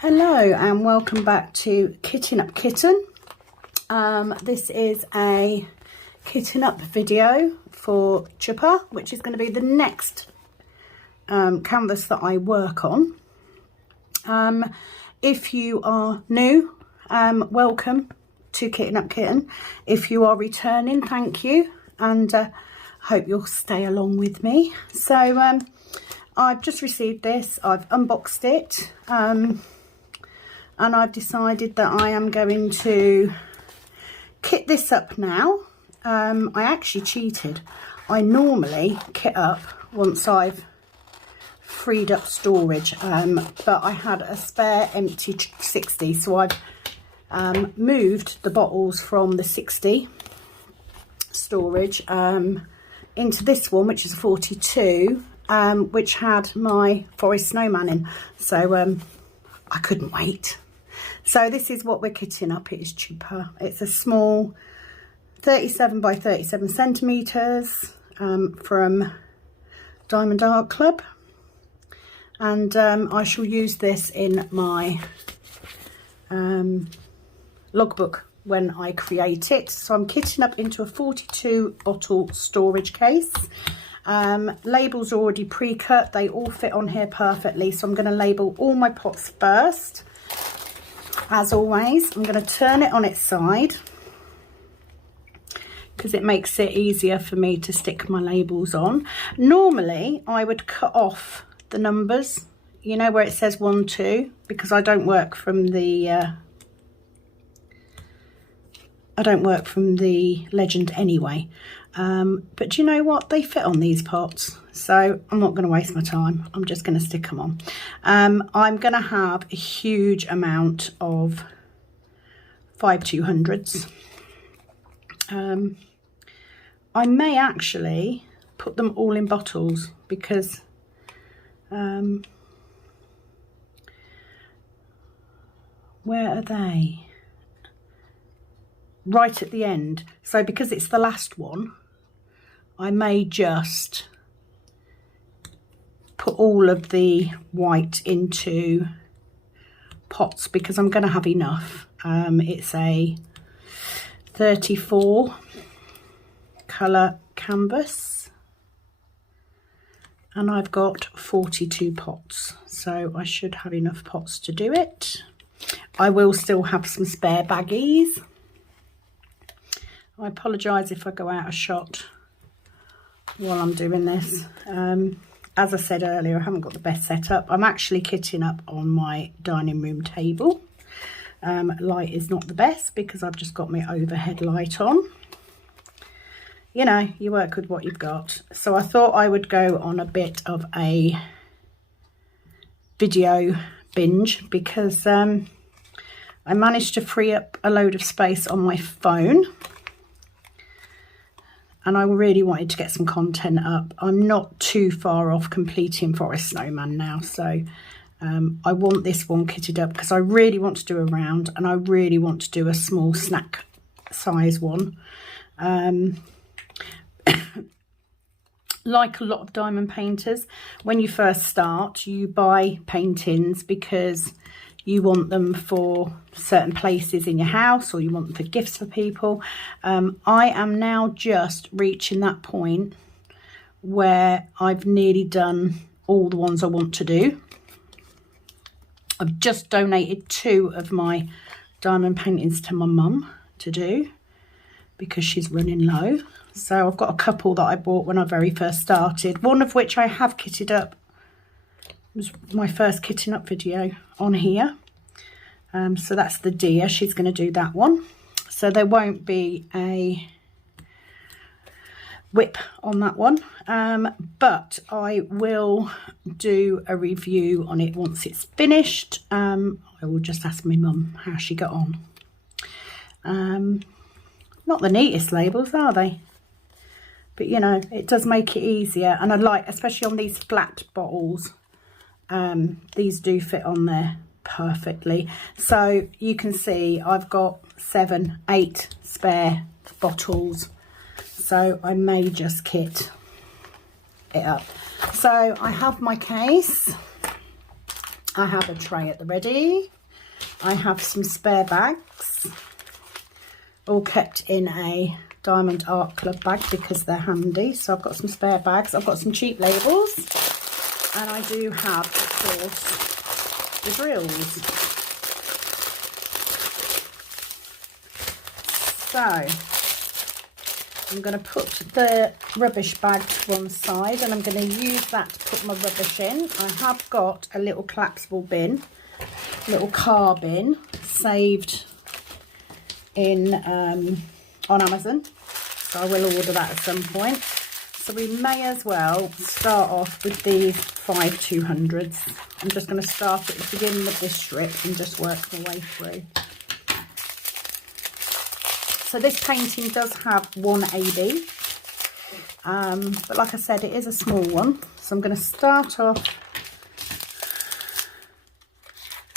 Hello and welcome back to Kitting Up Kitten. This is a kitting up video for Chupa, which is going to be the next canvas that I work on. If you are new, welcome to Kitting Up Kitten. If you are returning, thank you, and hope you'll stay along with me. So I've just received this, I've unboxed it, and I've decided that I am going to kit this up now. I actually cheated. I normally kit up once I've freed up storage, but I had a spare empty 60, so I've moved the bottles from the 60 storage into this one, which is a 42, which had my forest snowman in, so I couldn't wait. So this is what we're kitting up. It is Chupa. It's a small 37 by 37 centimetres from Diamond Art Club, and I shall use this in my logbook when I create it. So I'm kitting up into a 42 bottle storage case. Labels are already pre-cut, they all fit on here perfectly, so I'm going to label all my pots first. As always, I'm going to turn it on its side because it makes it easier for me to stick my labels on. Normally I would cut off the numbers, you know, where it says 1, 2, because I don't work from the legend anyway. But do you know what? They fit on these pots, so I'm not going to waste my time. I'm just going to stick them on. I'm going to have a huge amount of 5200s. I may actually put them all in bottles because where are they? Right at the end. So because it's the last one, I may just put all of the white into pots because I'm going to have enough. It's a 34 colour canvas and I've got 42 pots, so I should have enough pots to do it. I will still have some spare baggies. I apologise if I go out of shot while I'm doing this. As I said earlier, I haven't got the best setup. I'm actually kitting up on my dining room table. Light is not the best because I've just got my overhead light on. You know, you work with what you've got. So I thought I would go on a bit of a video binge because I managed to free up a load of space on my phone. And I really wanted to get some content up. I'm not too far off completing Forest Snowman now, so I want this one kitted up because I really want to do a round and I really want to do a small snack size one. Like a lot of diamond painters, when you first start, you buy paintings because you want them for certain places in your house or you want them for gifts for people. I am now just reaching that point where I've nearly done all the ones I want to do. I've just donated 2 of my diamond paintings to my mum to do because she's running low. So I've got a couple that I bought when I very first started, one of which I have kitted up. Was my first kitting up video on here. So that's the deer. She's going to do that one. So there won't be a whip on that one. But I will do a review on it once it's finished. I will just ask my mum how she got on. Not the neatest labels, are they? But you know, it does make it easier. And I like, especially on these flat bottles, these do fit on there perfectly. So you can see I've got 7, 8 spare bottles, so I may just kit it up. So I have my case I have a tray at the ready. I have some spare bags, all kept in a Diamond Art Club bag because they're handy. So I've got some spare bags. I've got some cheap labels, and I do have, of course, the drills. So I'm going to put the rubbish bag to one side, and I'm going to use that to put my rubbish in. I have got a little collapsible bin, little car bin, saved in on Amazon, so I will order that at some point. So we may as well start off with these 5 200s. I'm just going to start at the beginning of this strip and just work my way through. So this painting does have one AB, but like I said, it is a small one. So I'm going to start off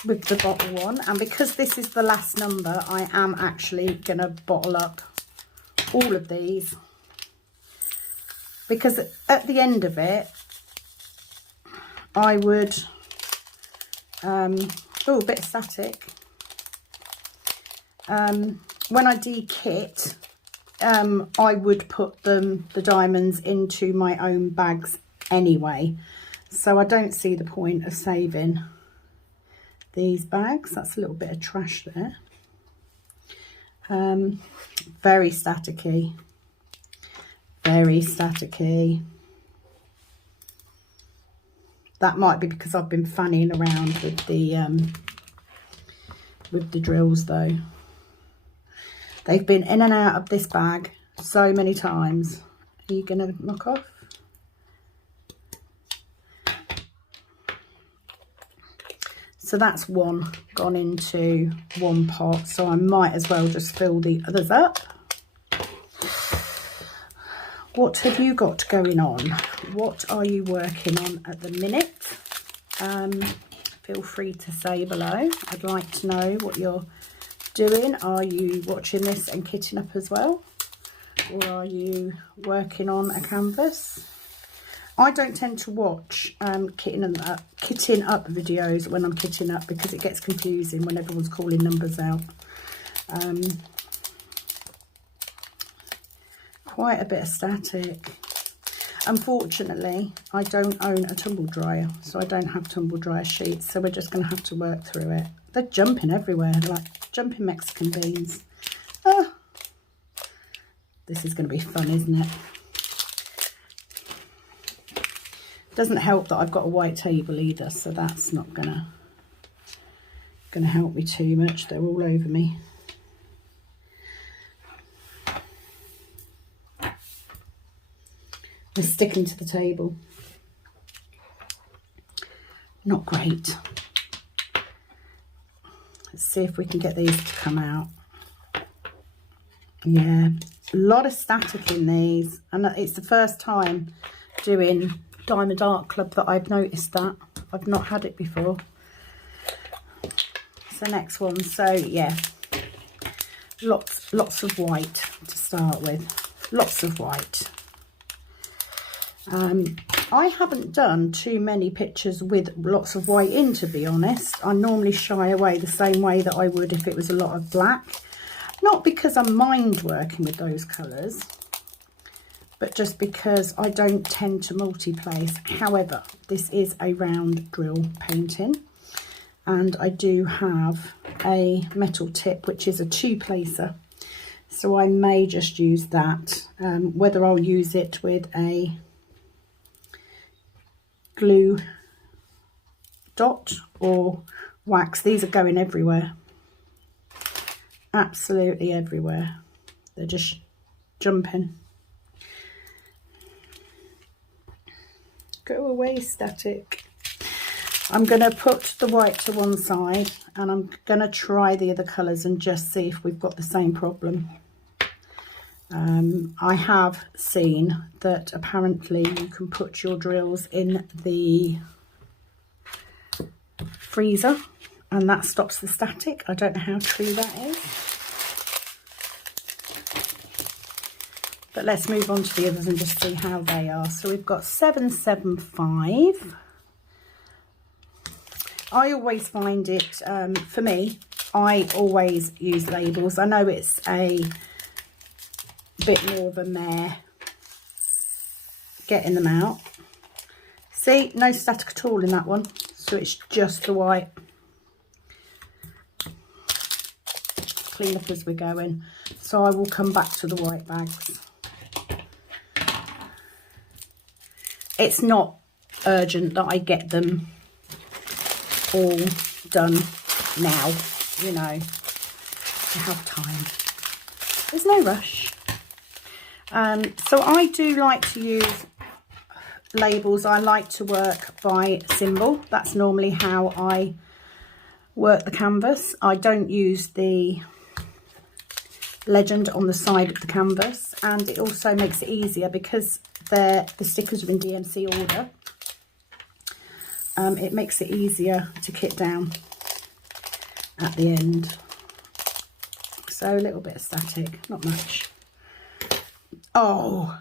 with the bottle one, and because this is the last number, I am actually going to bottle up all of these, because at the end of it, I would, oh, a bit of static. When I de-kit, I would put the diamonds into my own bags anyway. So I don't see the point of saving these bags. That's a little bit of trash there. Very staticky. Very staticky. That might be because I've been fanning around with the drills though. They've been in and out of this bag so many times. Are you going to knock off? So that's one gone into one pot. So I might as well just fill the others up. What have you got going on? What are you working on at the minute? Feel free to say below. I'd like to know what you're doing. Are you watching this and kitting up as well, or are you working on a canvas? I don't tend to watch kitting up videos when I'm kitting up, because it gets confusing when everyone's calling numbers out. Quite a bit of static. Unfortunately, I don't own a tumble dryer, so I don't have tumble dryer sheets, so we're just going to have to work through it. They're jumping everywhere, like jumping Mexican beans. Oh, this is going to be fun, isn't it? Doesn't help that I've got a white table either, so that's not gonna help me too much. They're all over me. They're sticking to the table. Not great. Let's see if we can get these to come out. Yeah, a lot of static in these, and it's the first time doing Diamond Art Club that I've noticed that. I've not had it before. It's the next one. So yeah, lots of white to start with. Lots of white. I haven't done too many pictures with lots of white in, to be honest. I normally shy away the same way that I would if it was a lot of black. Not because I mind working with those colours, but just because I don't tend to multi-place. However, this is a round drill painting, and I do have a metal tip, which is a 2-placer. So I may just use that, whether I'll use it with a glue dot or wax. These are going everywhere, absolutely everywhere. They're just jumping. Go away, static. I'm going to put the white to one side, and I'm going to try the other colours and just see if we've got the same problem. I have seen that apparently you can put your drills in the freezer and that stops the static. I don't know how true that is. But let's move on to the others and just see how they are. So we've got 775. I always find it, for me, I always use labels. I know it's a bit more of a mare getting them out. See, no static at all in that one, so it's just the white. Clean up as we're going, so I will come back to the white bags. It's not urgent that I get them all done now, you know, I have time. There's no rush. So I do like to use labels. I like to work by symbol. That's normally how I work the canvas. I don't use the legend on the side of the canvas, and it also makes it easier because the stickers are in DMC order. It makes it easier to kit down at the end. So a little bit of static, not much. Oh,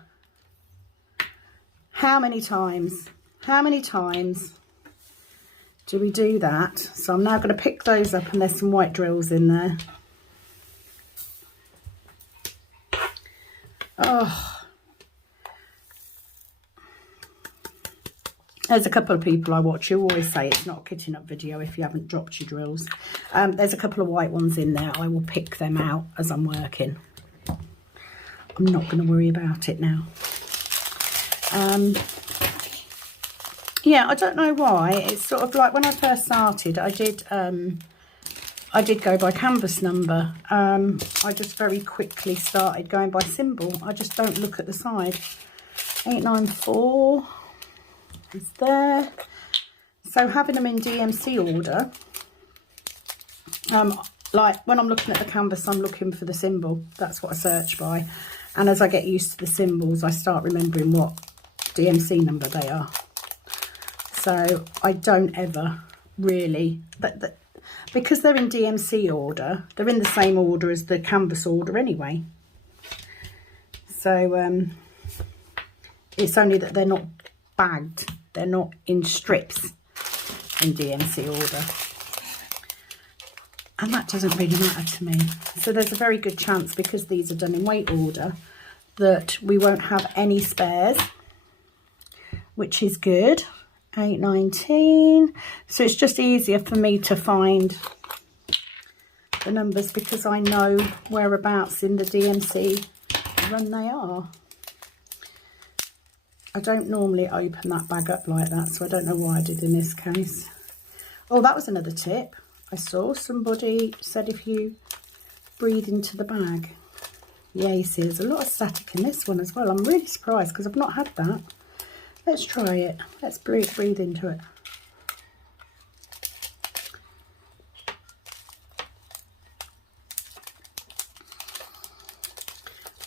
how many times do we do that? So I'm now going to pick those up, and there's some white drills in there. Oh, there's a couple of people I watch who always say it's not a kitting up video if you haven't dropped your drills. There's a couple of white ones in there. I will pick them out as I'm working. I'm not going to worry about it now. Yeah, I don't know why. It's sort of like when I first started, I did go by canvas number. I just very quickly started going by symbol. I just don't look at the side. 894 is there. So having them in DMC order, like when I'm looking at the canvas, I'm looking for the symbol. That's what I search by. And as I get used to the symbols, I start remembering what DMC number they are. So I don't ever really, because they're in DMC order, they're in the same order as the canvas order anyway. So it's only that they're not bagged, they're not in strips in DMC order. And that doesn't really matter to me. So there's a very good chance, because these are done in weight order, that we won't have any spares, which is good. 819. So it's just easier for me to find the numbers because I know whereabouts in the DMC run they are. I don't normally open that bag up like that, so I don't know why I did in this case. Oh, that was another tip. I saw somebody said if you breathe into the bag. Yeah, you see there's a lot of static in this one as well. I'm really surprised because I've not had that. Let's try it. Let's breathe into it.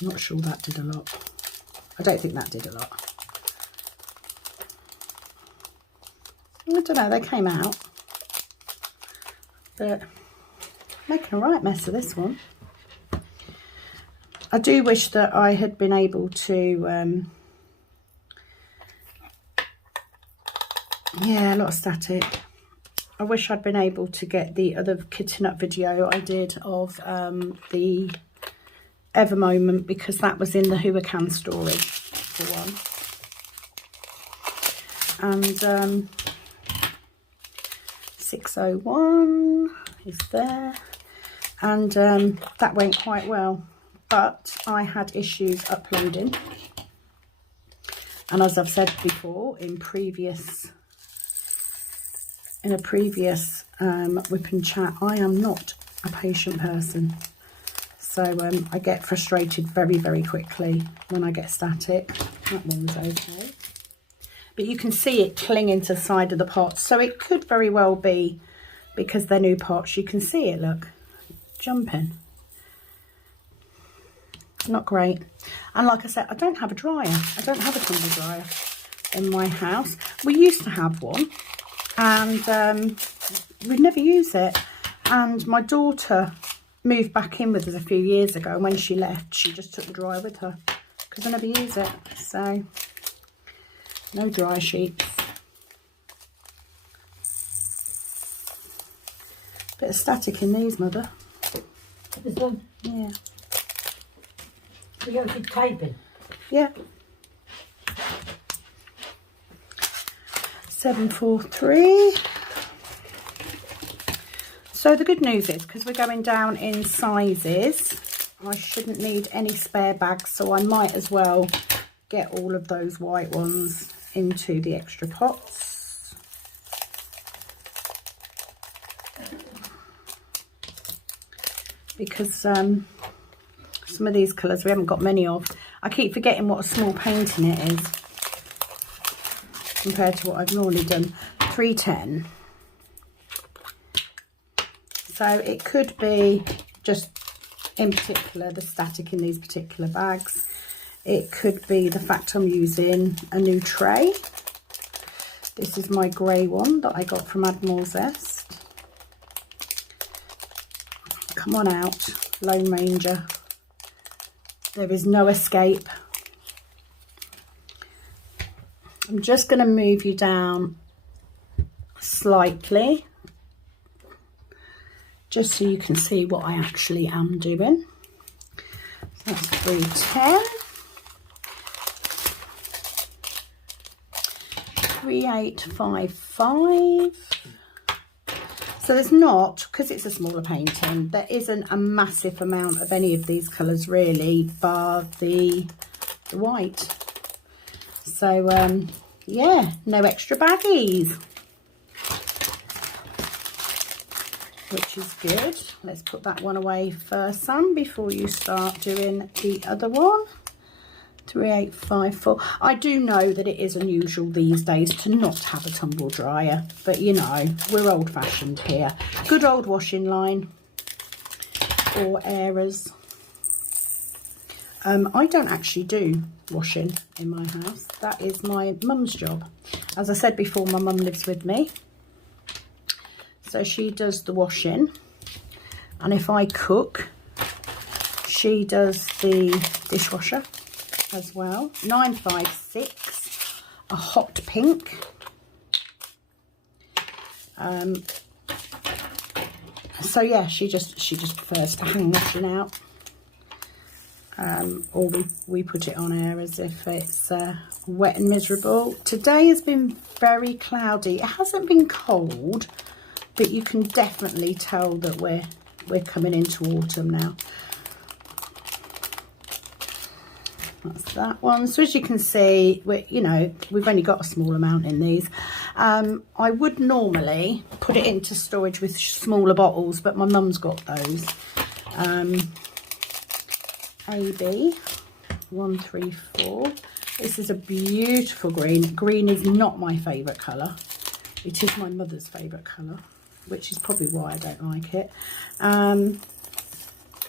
I'm not sure that did a lot. I don't think that did a lot. I don't know, they came out. But making a right mess of this one. I do wish that I had been able to, yeah, a lot of static. I wish I'd been able to get the other kitting up video I did of the Ever moment, because that was in the Huracan story for one. And 601 is there, and that went quite well, but I had issues uploading, and as I've said before in a previous whip and chat, I am not a patient person, so I get frustrated very, very quickly when I get static. That one's okay. But you can see it clinging to the side of the pot. So it could very well be because they're new pots. You can see it, look, jumping. Not great. And like I said, I don't have a dryer. I don't have a tumble dryer in my house. We used to have one, and we'd never use it. And my daughter moved back in with us a few years ago. And when she left, she just took the dryer with her because I never use it. So no dry sheets. Bit of static in these, Mother. This one? Yeah. We got to keep typing. Yeah. 743. So the good news is, because we're going down in sizes, I shouldn't need any spare bags, so I might as well get all of those white ones into the extra pots. Because some of these colours we haven't got many of. I keep forgetting what a small painting it is compared to what I've normally done. 310. So it could be just in particular the static in these particular bags. It could be the fact I'm using a new tray. This is my grey one that I got from Admiral Zest. Come on out, Lone Ranger. There is no escape. I'm just going to move you down slightly, just so you can see what I actually am doing. So that's 310. 3855. So there's not, because it's a smaller painting, there isn't a massive amount of any of these colours really, bar the white. So yeah, no extra baggies, which is good. Let's put that one away first, Sam, before you start doing the other one. 3854. I do know that it is unusual these days to not have a tumble dryer, but you know, we're old fashioned here. Good old washing line or airers. I don't actually do washing in my house. That is my mum's job. As I said before, my mum lives with me, so she does the washing, and if I cook, she does the dishwasher as well. 956, a hot pink. So yeah, she just prefers to hang washing out, or we put it on air as if it's wet and miserable. Today has been very cloudy. It hasn't been cold, but you can definitely tell that we're coming into autumn now. That's that one. So as you can see, we've only got a small amount in these. I would normally put it into storage with smaller bottles, but my mum's got those. AB 134. This is a beautiful green. Green is not my favourite colour. It is my mother's favourite colour, which is probably why I don't like it.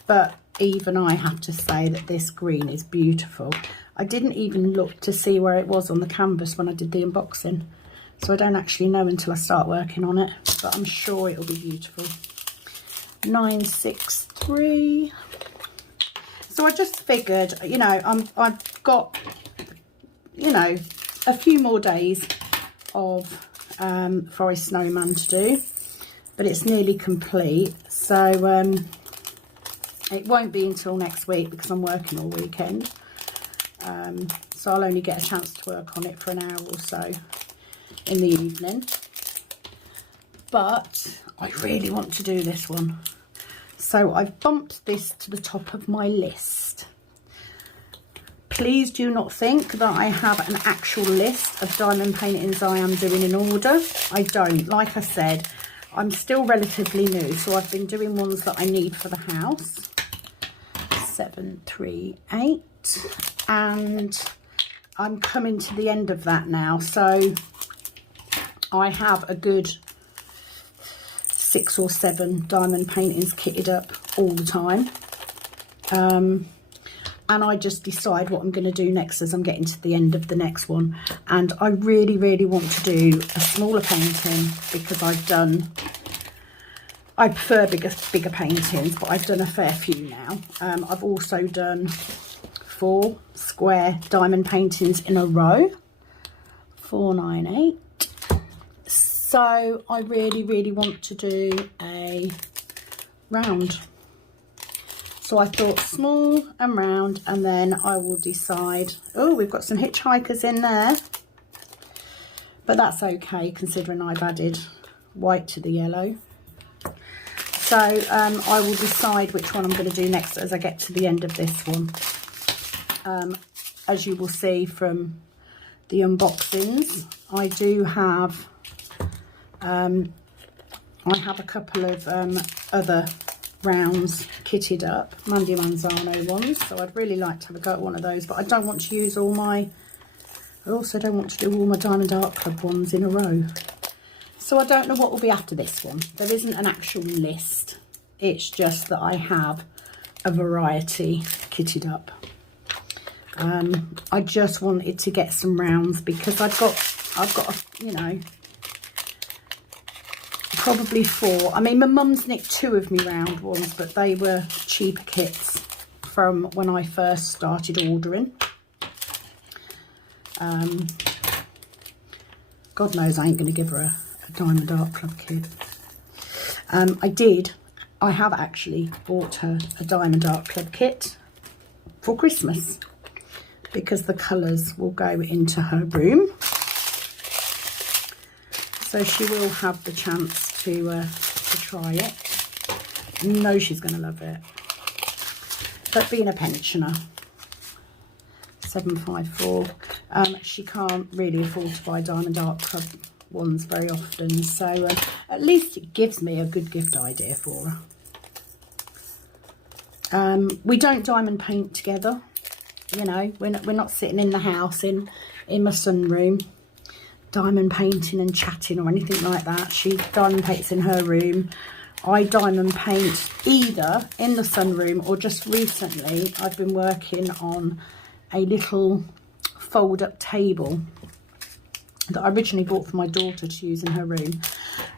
But even I have to say that this green is beautiful. I didn't even look to see where it was on the canvas when I did the unboxing, so I don't actually know until I start working on it, but I'm sure it'll be beautiful. 963. So I just figured, I've got, a few more days of Forest Snowman to do, but it's nearly complete. So it won't be until next week because I'm working all weekend. So I'll only get a chance to work on it for an hour or so in the evening. But I really want to do this one. So I've bumped this to the top of my list. Please do not think that I have an actual list of diamond paintings I am doing in order. I don't. Like I said, I'm still relatively new, so I've been doing ones that I need for the house. 738, and I'm coming to the end of that now, so I have a good 6 or 7 diamond paintings kitted up all the time, and I just decide what I'm going to do next as I'm getting to the end of the next one. And I really want to do a smaller painting because I prefer bigger paintings, but I've done a fair few now. I've also done 4 square diamond paintings in a row. 498, So I really want to do a round. So I thought small and round, and then I will decide. Oh, we've got some hitchhikers in there, but that's okay considering I've added white to the yellow. So I will decide which one I'm going to do next as I get to the end of this one. As you will see from the unboxings, I do have I have a couple of other rounds kitted up, Mandy Manzano ones, so I'd really like to have a go at one of those, but I don't want to use all my, I also don't want to do all my Diamond Art Club ones in a row. So I don't know what will be after this one. There isn't an actual list. It's just that I have a variety kitted up. I just wanted to get some rounds because I've got, you know, probably 4. I mean, my mum's nicked 2 of me round ones, but they were cheaper kits from when I first started ordering. God knows I ain't going to give her a Diamond Art Club kit. I have actually bought her a Diamond Art Club kit for Christmas because the colours will go into her room. So she will have the chance to try it. I know she's going to love it. But being a pensioner, 754, she can't really afford to buy Diamond Art Club ones very often, so at least it gives me a good gift idea for her. We don't diamond paint together, you know, we're not sitting in the house in my sunroom diamond painting and chatting or anything like that. She diamond paints in her room. I diamond paint either in the sunroom, or just recently I've been working on a little fold-up table that I originally bought for my daughter to use in her room,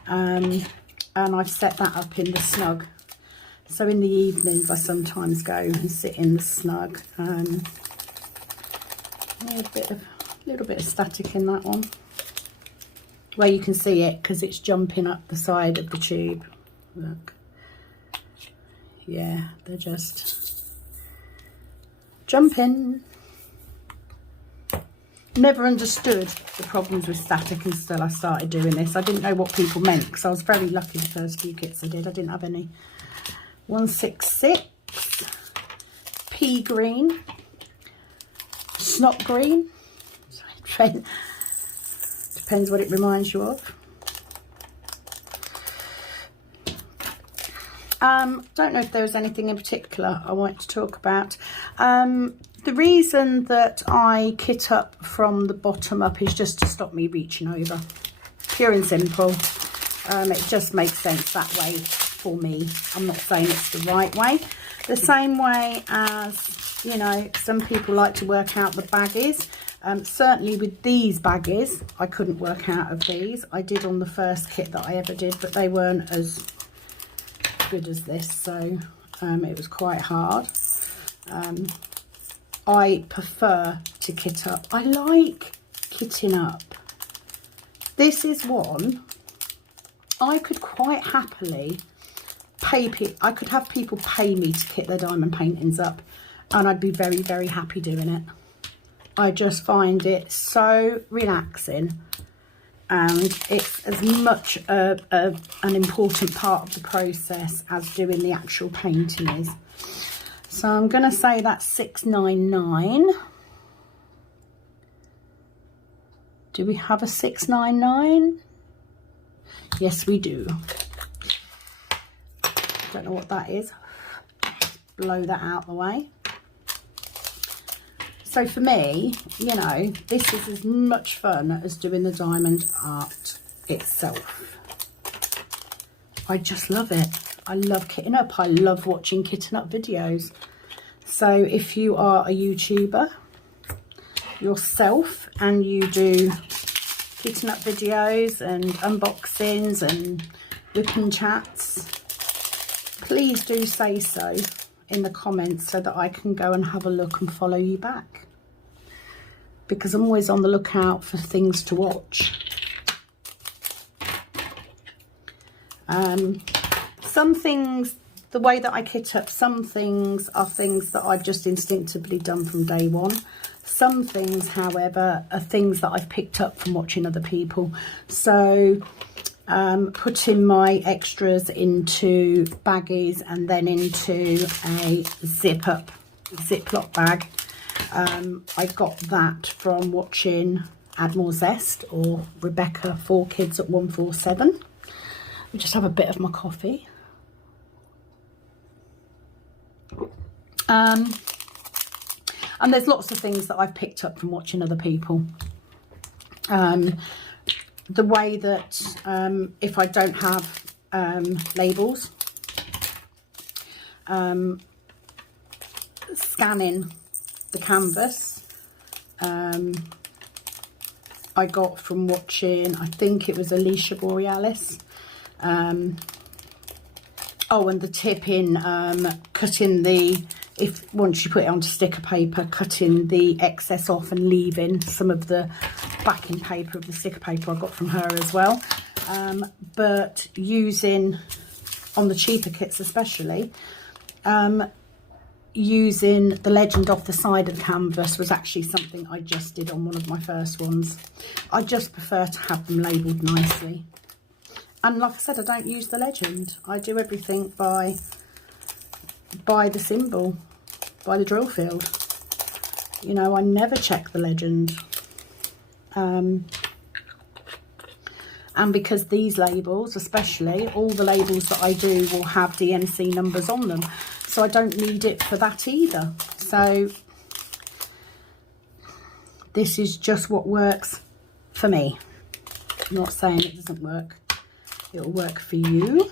and I've set that up in the snug. So in the evenings I sometimes go and sit in the snug. A little bit of static in that one, where you can see it because it's jumping up the side of the tube. Look, yeah, they're just jumping. Never understood the problems with static until I started doing this. I didn't know what people meant because I was very lucky the first few kits I did. I didn't have any. 166, pea green, snot green. Depends what it reminds you of. Don't know if there was anything in particular I wanted to talk about. The reason that I kit up from the bottom up is just to stop me reaching over. Pure and simple. It just makes sense that way for me. I'm not saying it's the right way. The same way as, you know, some people like to work out the baggies. Certainly with these baggies, I couldn't work out of these. I did on the first kit that I ever did, but they weren't as good as this, so it was quite hard. I prefer to kit up. I like kitting up. This is one I could quite happily pay people. I could have people pay me to kit their diamond paintings up, and I'd be very, very happy doing it. I just find it so relaxing, and it's as much an important part of the process as doing the actual painting is. So I'm going to say that's $6.99. Do we have a $6.99? Yes, we do. Don't know what that is. Blow that out the way. So for me, you know, this is as much fun as doing the diamond art itself. I just love it. I love kitting up. I love watching kitting up videos. So if you are a YouTuber yourself and you do kitting up videos and unboxings and whipping chats, please do say so in the comments so that I can go and have a look and follow you back, because I'm always on the lookout for things to watch. Some things, the way that I kit up, some things are things that I've just instinctively done from day one. Some things, however, are things that I've picked up from watching other people. So putting my extras into baggies and then into a Ziploc bag. I got that from watching Add More Zest or Rebecca 4 Kids at 147. We just have a bit of my coffee. And there's lots of things that I've picked up from watching other people. The way that if I don't have labels, scanning the canvas, I got from watching, I think it was Alicia Borealis. Oh, and the tip in cutting the, once you put it onto sticker paper, cutting the excess off and leaving some of the backing paper of the sticker paper I got from her as well. But using, on the cheaper kits especially, using the legend off the side of the canvas was actually something I just did on one of my first ones. I just prefer to have them labelled nicely. And like I said, I don't use the legend. I do everything by the symbol, by the drill field. You know, I never check the legend. And because these labels, especially, all the labels that I do will have DMC numbers on them. So I don't need it for that either. So this is just what works for me. I'm not saying it doesn't work. It'll work for you.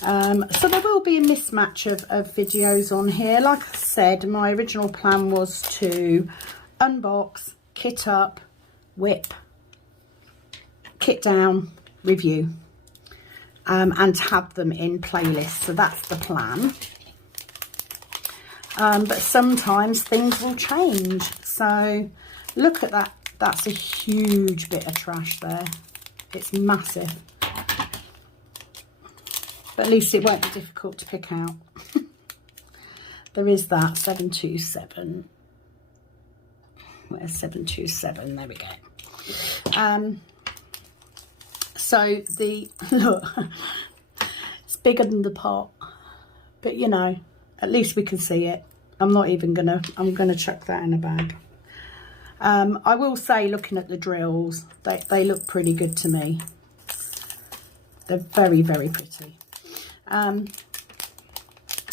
So there will be a mismatch of videos on here. Like I said, my original plan was to unbox, kit up, whip, kit down, review, and have them in playlists. So that's the plan. But sometimes things will change. So look at that. That's a huge bit of trash there. It's massive. But at least it won't be difficult to pick out. There is that 727. Where's 727? There we go. So the, look, it's bigger than the pot. But you know, at least we can see it. I'm not even gonna, I'm gonna chuck that in a bag. I will say, looking at the drills, they look pretty good to me. They're very, very pretty.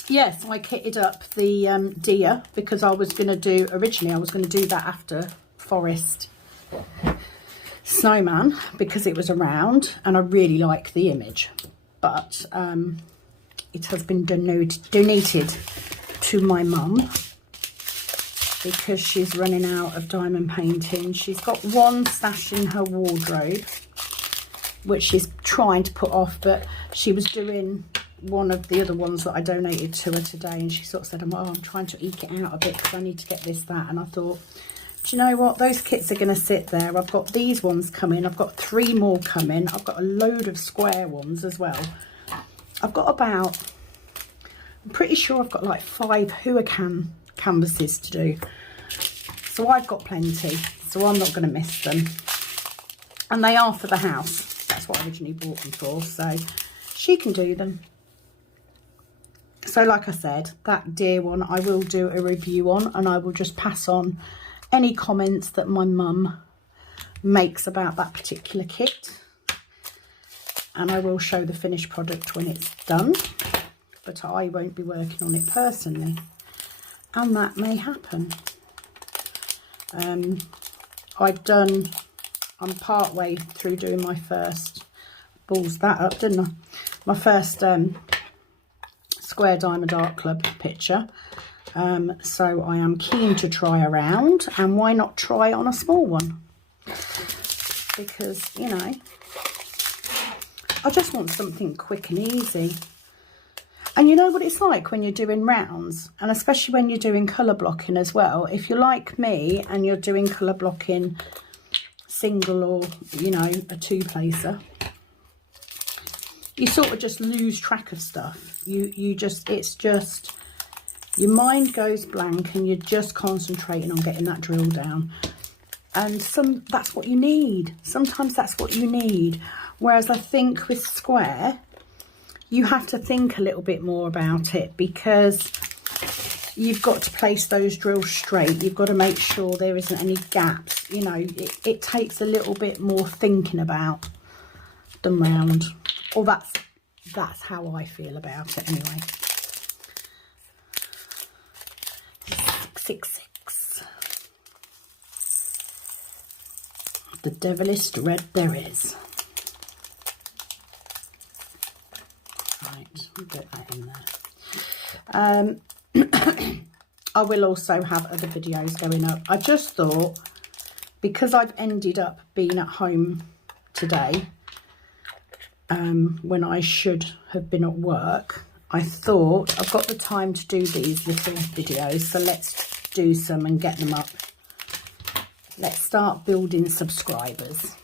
Yes, I kitted up the deer because I was going to do, originally I was going to do that after Forest Snowman because it was around and I really like the image. But it has been donated to my mum because she's running out of diamond painting. She's got one stashed in her wardrobe, which she's trying to put off, but she was doing one of the other ones that I donated to her today, and she sort of said, oh, I'm trying to eke it out a bit because I need to get this, that. And I thought, do you know what? Those kits are going to sit there. I've got these ones coming. I've got 3 more coming. I've got a load of square ones as well. I've got about, I'm pretty sure I've got like 5 Huracan canvases to do. So I've got plenty. So I'm not going to miss them. And they are for the house. That's what I originally bought them for. So she can do them. So like I said, that deer one I will do a review on, and I will just pass on any comments that my mum makes about that particular kit. And I will show the finished product when it's done, but I won't be working on it personally. And that may happen. I'm part way through doing my first, balls that up, didn't I? My first Square Diamond Art Club picture. So I am keen to try around, and why not try on a small one? Because, you know, I just want something quick and easy. And you know what it's like when you're doing rounds, and especially when you're doing colour blocking as well. If you're like me and you're doing colour blocking single or, you know, a 2-placer, you sort of just lose track of stuff. It's just, your mind goes blank and you're just concentrating on getting that drill down. And that's what you need. Sometimes that's what you need. Whereas I think with square, you have to think a little bit more about it, because you've got to place those drills straight. You've got to make sure there isn't any gaps. You know, it takes a little bit more thinking about them round. Or that's how I feel about it anyway. 666. The devilest red there is. Right, I'll get that in there. I will also have other videos going up. I just thought, because I've ended up being at home today, when I should have been at work, I thought I've got the time to do these little videos, so let's do some and get them up. Let's start building subscribers.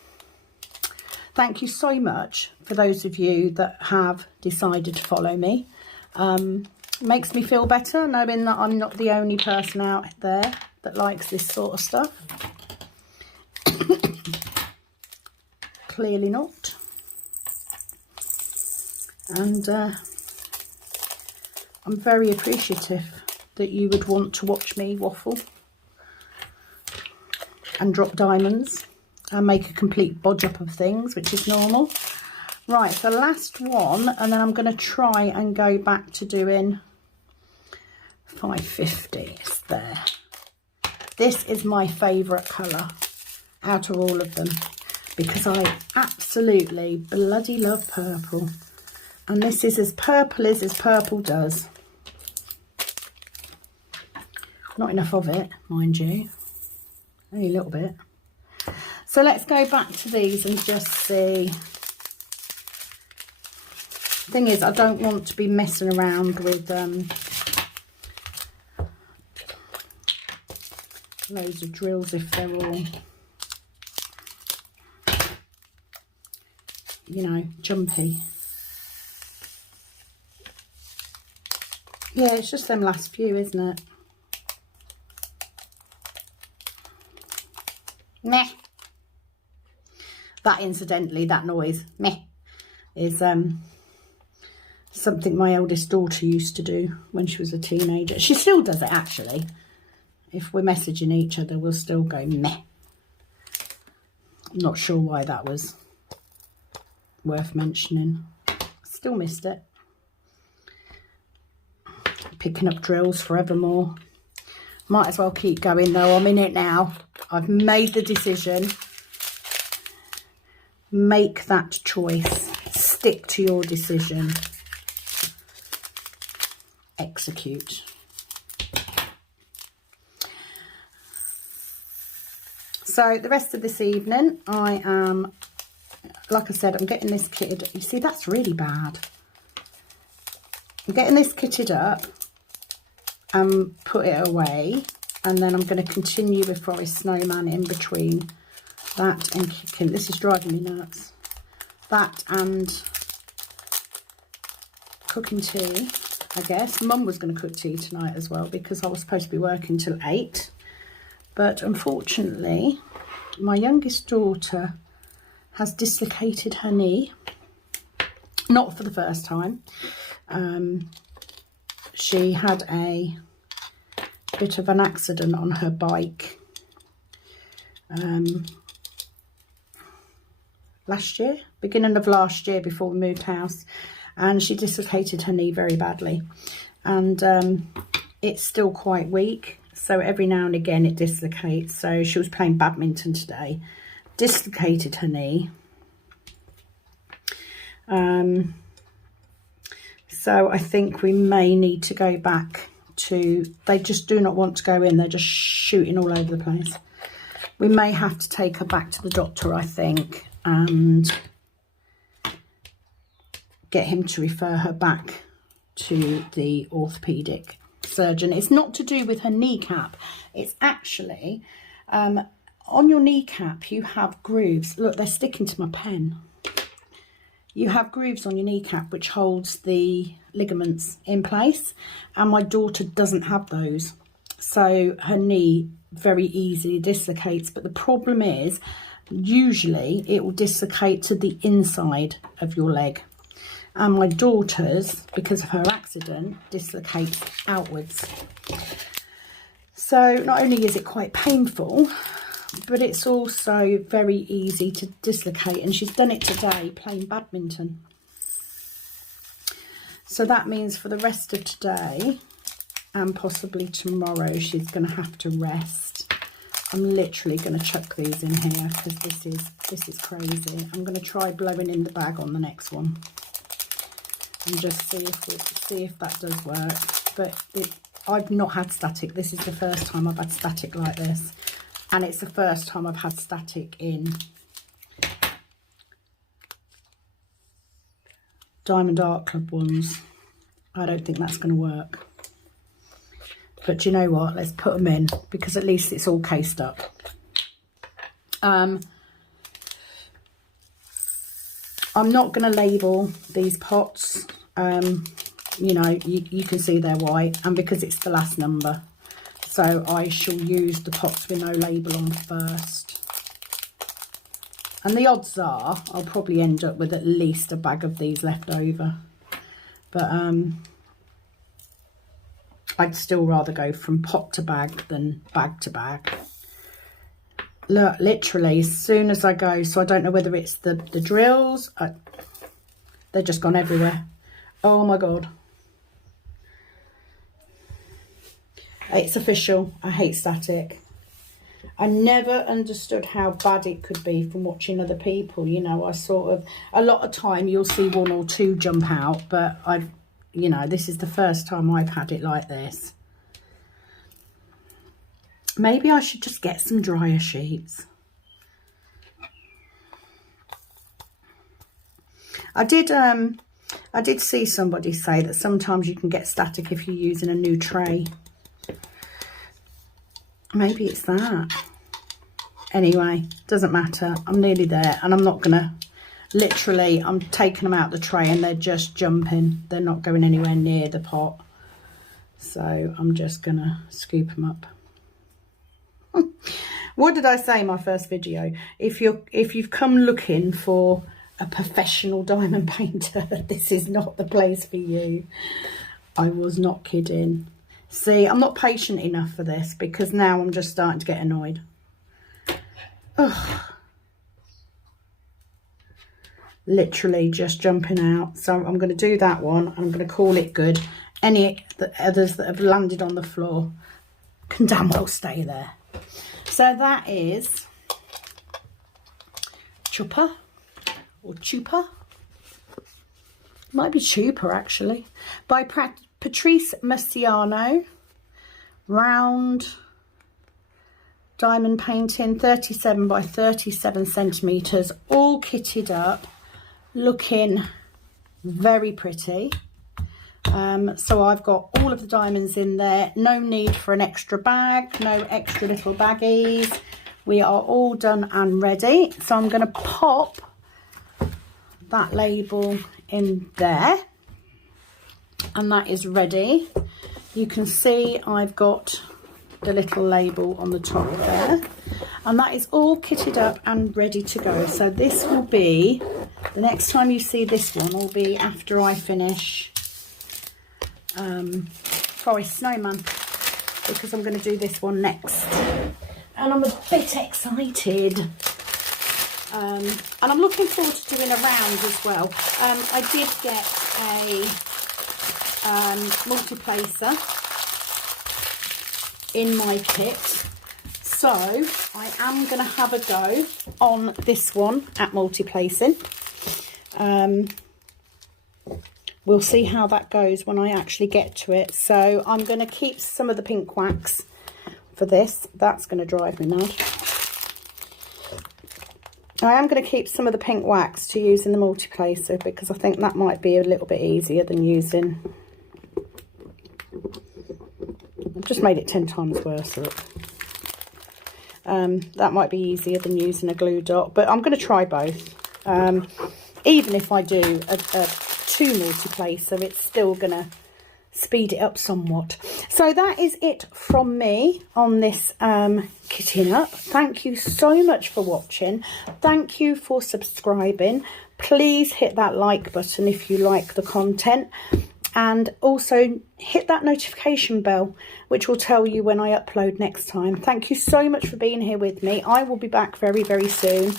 Thank you so much for those of you that have decided to follow me. Makes me feel better knowing that I'm not the only person out there that likes this sort of stuff. Clearly not. And I'm very appreciative that you would want to watch me waffle and drop diamonds and make a complete bodge up of things, which is normal. Right, so last one, and then I'm going to try and go back to doing 550s there. This is my favourite colour out of all of them, because I absolutely bloody love purple. And this is as purple as purple does. Not enough of it, mind you. Only a little bit. So let's go back to these and just see. Thing is, I don't want to be messing around with loads of drills if they're all, you know, jumpy. Yeah, it's just them last few, isn't it? Meh. That, incidentally, that noise, meh, is something my eldest daughter used to do when she was a teenager. She still does it, actually. If we're messaging each other, we'll still go meh. I'm not sure why that was worth mentioning. Still missed it. Picking up drills forevermore. Might as well keep going though. I'm in it now. I've made the decision. Make that choice. Stick to your decision. Execute. So the rest of this evening, I am, like I said, I'm getting this kitted. You see, that's really bad. I'm getting this kitted up and put it away, and then I'm going to continue with Forest Snowman in between that and kicking. This is driving me nuts. That and cooking tea, I guess. Mum was going to cook tea tonight as well, because I was supposed to be working till 8. But unfortunately, my youngest daughter has dislocated her knee. Not for the first time. She had a bit of an accident on her bike last year, beginning of last year, before we moved house, and she dislocated her knee very badly, and it's still quite weak, so every now and again it dislocates. So she was playing badminton today, dislocated her knee. So I think we may need to go back to, they just do not want to go in, they're just shooting all over the place. We may have to take her back to the doctor, I think, and get him to refer her back to the orthopaedic surgeon. It's not to do with her kneecap, it's actually on your kneecap you have grooves. Look, they're sticking to my pen. you have grooves on your kneecap which holds the ligaments in place, and my daughter doesn't have those, so her knee very easily dislocates. But the problem is usually it will dislocate to the inside of your leg, and my daughter's, because of her accident, dislocates outwards. So not only is it quite painful, but it's also very easy to dislocate, and she's done it today playing badminton. So that means for the rest of today and possibly tomorrow she's going to have to rest. I'm literally going to chuck these in here because this is crazy. I'm going to try blowing in the bag on the next one and just see if that does work. But I've not had static. This is the first time I've had static like this. And it's the first time I've had static in Diamond Art Club ones. I don't think that's going to work. But do you know what? Let's put them in, because at least it's all cased up. I'm not going to label these pots. You know, you can see they're white, and because it's the last number. So I shall use the pots with no label on first. And the odds are I'll probably end up with at least a bag of these left over. But I'd still rather go from pot to bag than bag to bag. Look, literally, as soon as I go, so I don't know whether it's the drills. They're just gone everywhere. Oh my God. It's official. I hate static. I never understood how bad it could be from watching other people. You know, I sort of, a lot of time you'll see one or two jump out, but you know, this is the first time I've had it like this. Maybe I should just get some dryer sheets. I did see somebody say that sometimes you can get static if you're using a new tray. Maybe it's that. Anyway, doesn't matter. I'm nearly there, and I'm not gonna, literally, I'm taking them out the tray and they're just jumping. They're not going anywhere near the pot. So I'm just gonna scoop them up. What did I say in my first video? If you've come looking for a professional diamond painter, this is not the place for you. I was not kidding. See, I'm not patient enough for this, because now I'm just starting to get annoyed. Ugh. Literally just jumping out. So I'm going to do that one, and I'm going to call it good. Any others that have landed on the floor can damn well stay there. So that is Chupa, or Chupa. Might be Chupa actually, by Patrice Masiano. Round diamond painting, 37 by 37 centimeters, all kitted up, looking very pretty. So I've got all of the diamonds in there. No need for an extra bag, no extra little baggies. We are all done and ready. So I'm going to pop that label in there, and that is ready. You can see I've got the little label on the top there, and that is all kitted up and ready to go. So this will be, the next time you see this one will be after I finish Forest Snowman, because I'm going to do this one next, and I'm a bit excited. And I'm looking forward to doing a round as well. I did get a multi-placer in my kit, so I am going to have a go on this one at multi-placing. We'll see how that goes when I actually get to it. So I'm going to keep some of the pink wax for this. That's going to drive me mad. I am going to keep some of the pink wax to use in the multi-placer, because I think that might be a little bit easier than using. I've just made it 10 times worse. Look. That might be easier than using a glue dot, but I'm going to try both. even if I do a 2 multiplacer, it's still gonna speed it up somewhat. So that is it from me on this kitting up. Thank you so much for watching. Thank you for subscribing. Please hit that like button if you like the content, and also hit that notification bell, which will tell you when I upload next time. Thank you so much for being here with me. I will be back very, very soon.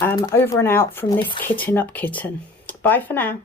Over and out from this kitting up kitten. Bye for now.